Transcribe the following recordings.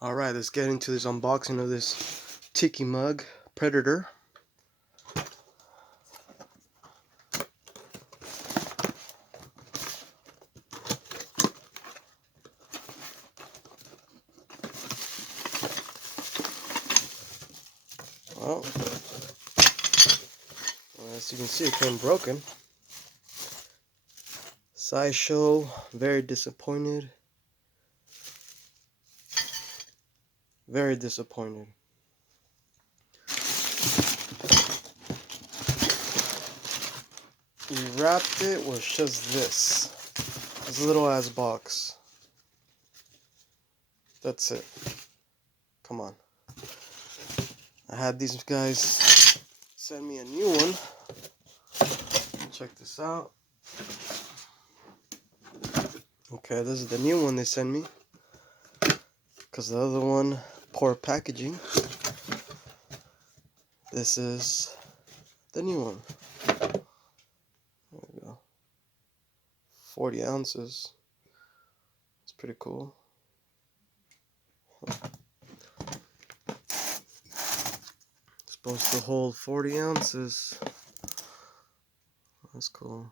Alright, let's get into this unboxing of this TIKI mug, Predator. Well, as you can see, it came broken. Sideshow, very disappointed. Very disappointed. We wrapped it with just this little ass box. That's it. Come on. I had these guys send me a new one. Check this out. Okay, this is the new one they sent me. Because the other one, poor packaging. This is the new one. There we go. 40 ounces. It's pretty cool. Supposed to hold 40 ounces. That's cool.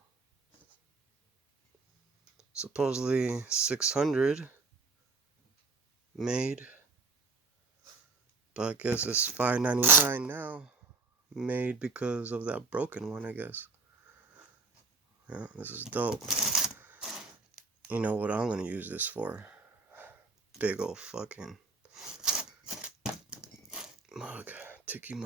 Supposedly 600 made, but I guess it's $5.99 now, made because of that broken one, I guess. Yeah, this is dope. You know what I'm gonna use this for? Big old fucking mug, TIKI mug.